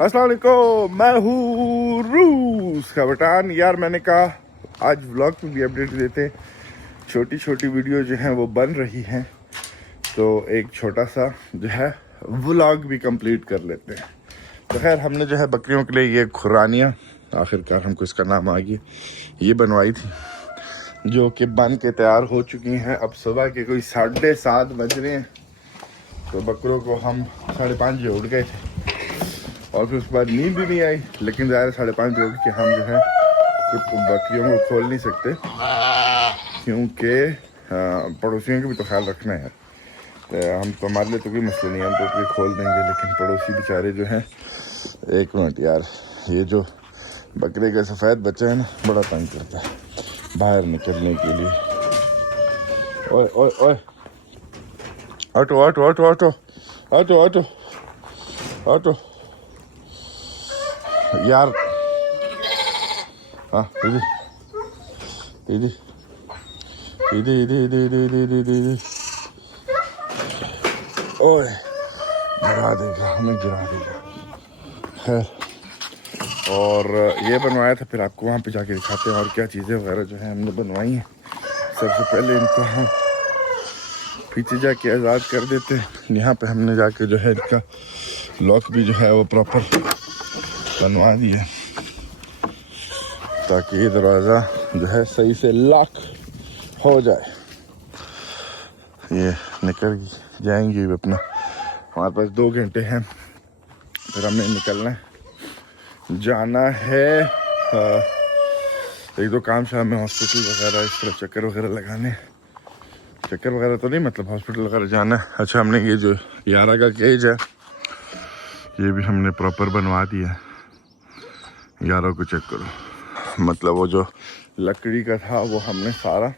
अस्सलाम वालेकुम, मैं हूँ रूस का बटान। यार मैंने कहा आज व्लॉग में भी अपडेट देते हैं। छोटी छोटी वीडियो जो हैं वो बन रही हैं, तो एक छोटा सा जो है व्लॉग भी कंप्लीट कर लेते हैं। तो खैर हमने जो है बकरियों के लिए ये खुरानियाँ, आखिरकार हमको इसका नाम आ गया, ये बनवाई थी, जो कि बन के तैयार हो चुकी हैं। अब सुबह के कोई 7:30 बज रहे हैं, तो बकरों को हम 5:30 बजे उठ गए थे और फिर उसके बाद नींद भी नहीं आई। लेकिन ज़्यादा 5:30 बजे उठ के हम जो है कुछ बकरियों को खोल नहीं सकते, क्योंकि पड़ोसियों का भी तो ख्याल रखना है। तो हम तो, हमारे लिए तो कोई मसला नहीं है, हम तो कोई खोल देंगे, लेकिन पड़ोसी बेचारे जो हैं, एक मिनट यार, ये जो बकरे का सफ़ेद बच्चा है ना, बड़ा तंग करता है बाहर निकलने के लिए। ओए ओए ओए, auto auto auto auto auto auto auto यार। हाँ दीदी दीदी दीदी दीदी दीदी दीदी दीदी, ओए गिरा देगा, हमें गिरा देगा। खैर, और ये बनवाया था, फिर आपको वहाँ पे जाके दिखाते हैं और क्या चीज़ें वगैरह जो है हमने बनवाई हैं। सबसे पहले इनको हम पीछे जाके आज़ाद कर देते हैं। यहाँ पे हमने जाके जो है इनका लॉक भी जो है वो प्रॉपर बनवा दिया, ताकि ये दरवाज़ा जो है सही से लॉक हो जाए। ये निकल जाएंगी अपना, हमारे पास 2 घंटे हैं, फिर हमें निकलना है, जाना है एक दो काम शाम में, हॉस्पिटल वगैरह, इस तरह चक्कर वगैरह लगाने। चक्कर वगैरह तो नहीं, मतलब हॉस्पिटल वगैरह जाना है। अच्छा, हमने ये जो 11 का केज है, ये भी हमने प्रॉपर बनवा दिया। 11 को चेक करो, मतलब वो जो लकड़ी का था वो हमने सारा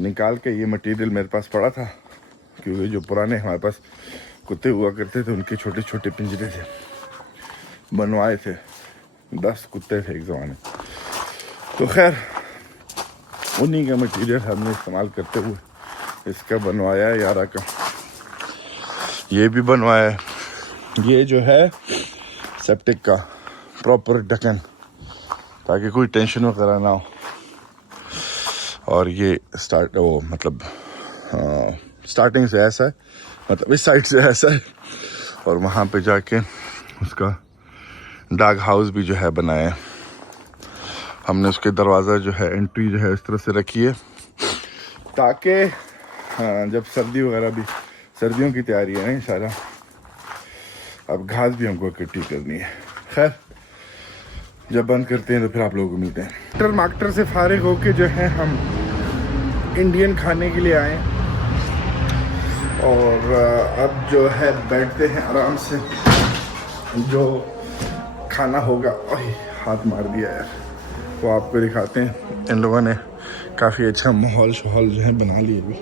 निकाल के, ये मटेरियल मेरे पास पड़ा था, क्योंकि जो पुराने हमारे पास कुत्ते हुआ करते थे, उनके छोटे छोटे पिंजरे थे, बनवाए थे। 10 कुत्ते थे एक ज़माने। तो खैर उन्हीं का मटेरियल हमने इस्तेमाल करते हुए इसका बनवाया है 11 का। ये भी बनवाया है। ये जो है सेप्टिक का प्रॉपर ढक्कन, ताकि कोई टेंशन वगैरह ना हो। और ये मतलब स्टार्टिंग से ऐसा है, मतलब इस साइड से ऐसा है, और वहाँ पे जाके उसका डॉग हाउस भी जो है बनाया है हमने। उसके दरवाज़ा जो है, एंट्री जो है इस तरह से रखी है, ताकि जब सर्दी वगैरह भी, सर्दियों की तैयारी है ना इंशाल्लाह, अब घास भी हमको इकट्ठी करनी है। खैर, जब बंद करते हैं तो फिर आप लोगों को मिलते हैं। मार्केटर से फारिग होके जो है हम इंडियन खाने के लिए आए, और अब जो है बैठते हैं आराम से, जो खाना होगा। ओह, हाथ मार दिया यार, वो आपको दिखाते हैं। इन लोगों ने काफ़ी अच्छा माहौल शहौल जो है बना लिया अभी,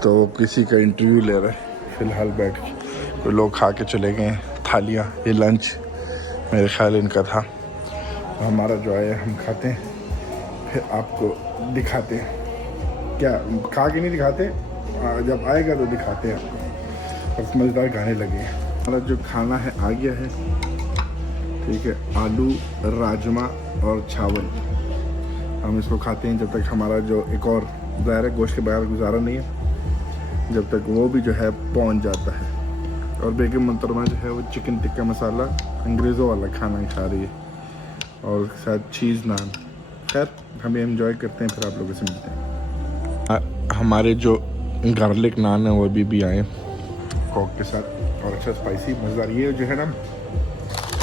तो किसी का इंटरव्यू ले रहे हैं फ़िलहाल बैठ के। तो लोग खा के चले गए थालियाँ, ये लंच मेरे ख्याल इनका था। तो हमारा जो आया हम खाते हैं, फिर आपको दिखाते हैं। क्या खा के नहीं दिखाते, जब आएगा तो दिखाते हैं आपको। और मज़ेदार गाने लगे हैं। हमारा जो खाना है आ गया है, ठीक है, आलू, राजमा और चावल। हम इसको खाते हैं जब तक हमारा जो एक और ज़ाहिर है गोश्त के बगैर गुजारा नहीं है, जब तक वो भी जो है पहुंच जाता है। और बेगम मोहतरमा जो है वो चिकन टिक्का मसाला अंग्रेज़ों वाला खाना खा रही है, और साथ चीज़ नान। खैर, हम एंजॉय करते हैं, फिर आप लोगों से मिलते हैं। हमारे जो गार्लिक नान है वो भी आए कोक के साथ, और अच्छा स्पाइसी मज़ेदार। ये जो है ना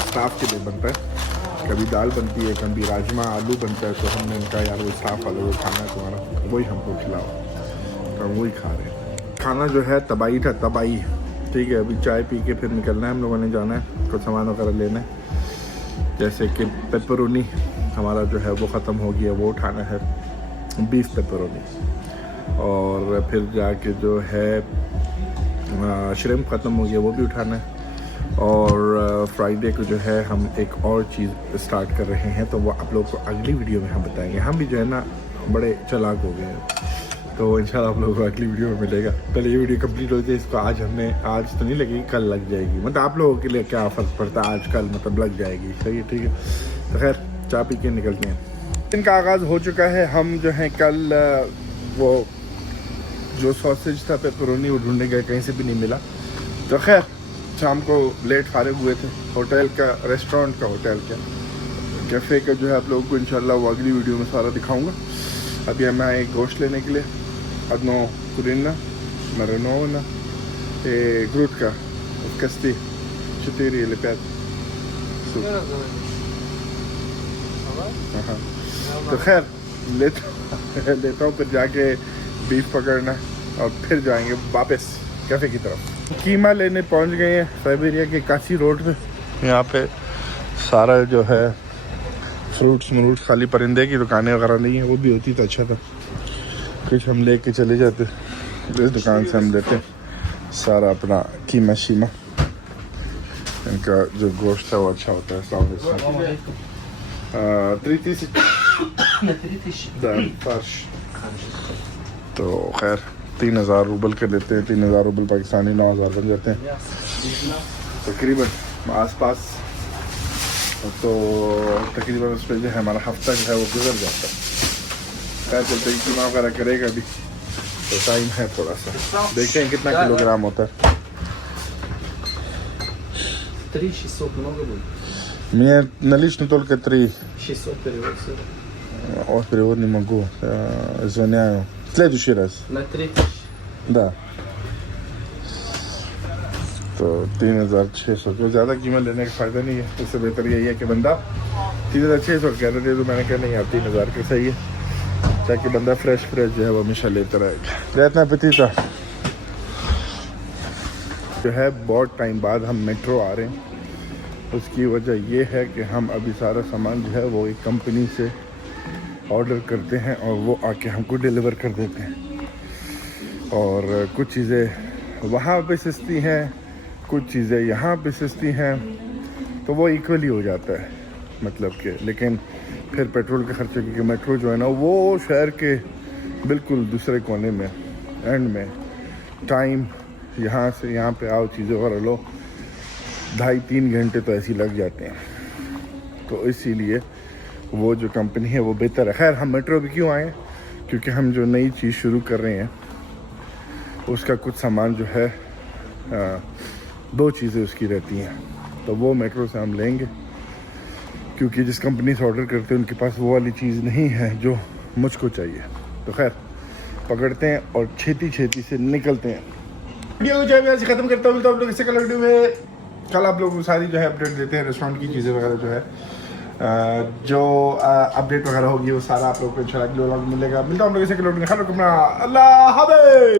स्टाफ के लिए बनता है, कभी दाल बनती है, कभी राजमा आलू बनता है, तो हमने इनका यार वो स्टाफ वाले वो खाना है तुम्हारा, वही हमको खिलाओ, तो हम वही खा रहे हैं। खाना जो है तबाही था, तबाही, ठीक है। अभी चाय पी के फिर निकलना है, हम लोगों ने जाना है, कुछ सामान वगैरह लेना है, जैसे कि पेपरोनी हमारा जो है वो ख़त्म हो गया, वो उठाना है, बीफ पेपरोनी। और फिर जाके जो है श्रिम्प ख़त्म हो गया, वो भी उठाना है। और फ्राइडे को जो है हम एक और चीज़ स्टार्ट कर रहे हैं, तो वो आप लोग को अगली वीडियो में हम बताएंगे। हम भी जो है ना बड़े चालाक हो गए हैं, तो इंशाल्लाह आप लोगों को अगली वीडियो में मिलेगा। पहले ये वीडियो कंप्लीट होती है, इसको आज तो नहीं लगेगी, कल लग जाएगी। मतलब आप लोगों के लिए क्या फ़र्क पड़ता है, आज कल मतलब लग जाएगी। सही है, ठीक है। तो खैर चाय पी के निकलते हैं। दिन का आगाज़ हो चुका है। हम जो है कल वो जो सॉसेज था पेपरोनी वो ढूंढने गए, कहीं से भी नहीं मिला। तो खैर शाम को लेट फारिग हुए थे। होटल का, रेस्टोरेंट का, होटल का, कैफ़े का जो है आप लोगों को इंशाल्लाह वो अगली वीडियो में सारा दिखाऊंगा। अभी हम आए गोश्त लेने के लिए। अदनो कुरिना मरनोना ग्रूट का कस्ती चुतेरी लिपैत। तो खैर लेता हूँ, फिर जाके बीफ पकड़ना और फिर जाएंगे वापस कैफ़े की तरफ। कीमा लेने पहुँच गए हैं साइबेरिया के कासी रोड पे। यहाँ पे सारा जो है फ्रूट्स खाली परिंदे की दुकानें वगैरह नहीं है। वो भी होती तो अच्छा था, कुछ हम लेके चले जाते। इस दुकान से हम लेते सारा अपना कीमा शीमा। इनका जो गोश्त है वो अच्छा होता है। फर्श तो खैर 3000 रूबल के लेते हैं। 3000 रूबल पाकिस्तानी 9000 बन जाते हैं तकरीबन आसपास। तो तकरीबन उस पर जो है हमारा हफ्ता जो है वो गुजर जाता है। खैर चलते हैं, कीमा वगैरह करेगा अभी तो टाइम है थोड़ा सा। देखते हैं कितना किलोग्राम होता है। Мне налично только 3. 600 перевод сюда. О, перевод не могу. Извиняю. В следующий раз. На 3000. Да. तो 3600 तो ज़्यादा कीमत लेने का फ़ायदा नहीं है। इससे बेहतर यही है कि बंदा 3600 कह रहे थे तो मैंने कहा नहीं यार 3000 के सही है, ताकि बंदा फ्रेश जो है वो हमेशा लेता रहेगा। रहना पतीता जो है बहुत टाइम बाद हम मेट्रो आ रहे हैं। उसकी वजह ये है कि हम अभी सारा सामान जो है वो एक कंपनी से ऑर्डर करते हैं और वो आके हमको डिलीवर कर देते हैं। और कुछ चीज़ें वहाँ पे सस्ती हैं, कुछ चीज़ें यहाँ पे सस्ती हैं, तो वो इक्वली हो जाता है मतलब कि। लेकिन फिर पेट्रोल के खर्चे, क्योंकि मेट्रो जो है ना वो शहर के बिल्कुल दूसरे कोने में एंड में, टाइम यहाँ से यहाँ पे आओ चीज़ें और लो 2.5-3 घंटे तो ऐसे ही लग जाते हैं। तो इसीलिए वो जो कंपनी है वो बेहतर है। खैर हम मेट्रो भी क्यों आए, क्योंकि हम जो नई चीज़ शुरू कर रहे हैं उसका कुछ सामान जो है 2 चीज़ें उसकी रहती हैं, तो वो मेट्रो से हम लेंगे। क्योंकि जिस कंपनी से ऑर्डर करते हैं उनके पास वो वाली चीज़ नहीं है जो मुझको चाहिए। तो खैर पकड़ते हैं और छेती से निकलते हैं। वीडियो जो है ख़त्म करता हूँ। तो आप लोग इससे कल वीडियो में कल आप लोग सारी जो है अपडेट देते हैं, रेस्टोरेंट की चीज़ें वगैरह जो है जो अपडेट वगैरह होगी वो सारा आप लोग को इंशाल्लाह अगले व्लॉग में मिलेगा। मिलता हूँ हम लोग इससे कल वीडियो में। अल्लाह हाफ़िज़।